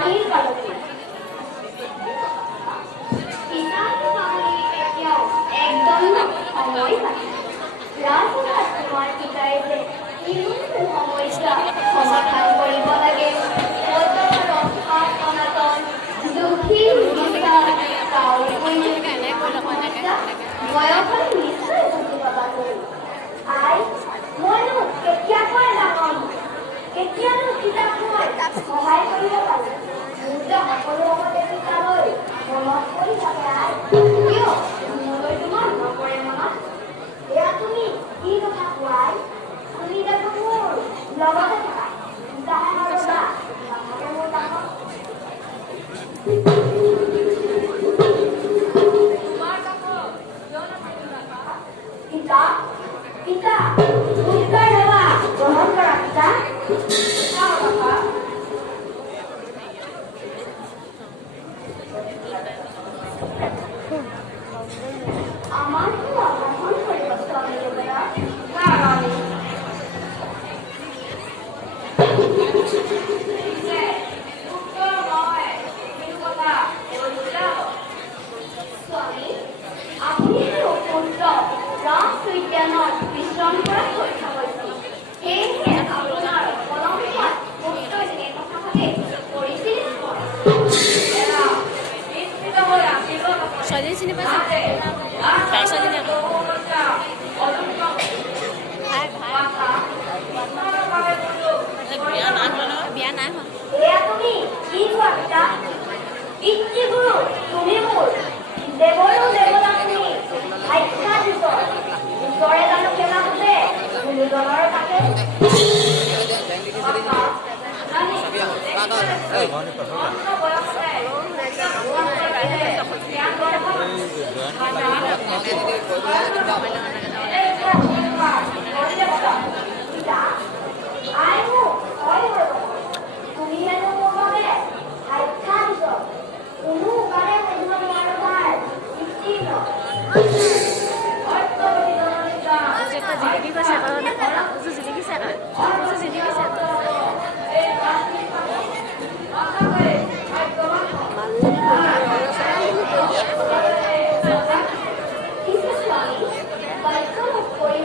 ৰাণীৰ কালতে পিতাৰ কাহিনী এতিয়াও একদম সময় পাইছে ৰাজসভাত তোমাৰ পিতাই যে কিমান সমস্যা সমাধান কৰিব লাগে অনাটন দুখী বয়সত নিশ্চয় বুজি পাবা তুমি আই মইনো কেতিয়াকৈ ডাঙৰ কেতিয়ানো কিতাপ মই সহায় কৰিব পাৰোঁ মোৰ যে সকলো লগতে কিতাপলৈ মনত পৰি থাকে আই কিয় মোলৈ তোমাৰ নপৰে মনত এয়া তুমি কি কথা কোৱাই তুমি দেখোন মোৰ লগতে থাকা চিন্তাহে নকৰিবা মোৰ ডাঙৰ পিতা পিতা পুষ্পাৰ সেৱা গ্ৰহণ কৰা পিতা আমাৰ গ্ৰহণ কৰিব স্বামী আপুনি পুত্ৰ ৰাজউদ্যানত বিশ্ৰাম কৰাত পৰীক্ষা কৰিছিল সেয়েহে আপোনাৰ পলমত পুত্ৰই এই কথা ভাবে কৰিছিল ছয়দিন চিনি পাইছে ছয়দিন বিয়া নাই হোৱা এয়া তুমি কি কোৱা পিতা পিতৃগুৰু তুমি মোৰ দেৱৰো দেৱতা তুমি সাক্ষাৎ ঈশ্বৰ ঈশ্বৰে জানো কেনা বুজে গুৰুজনৰ তাকে তুমি হেনো মোৰ বাবে সাক্ষাৎ ঈশ্বৰ কোনো উপায়ে বুজিব নোৱাৰো তাৰ কৃষ্ণ জিলিকি কৈছে জিলিকিছে জিলিকিছে কৰি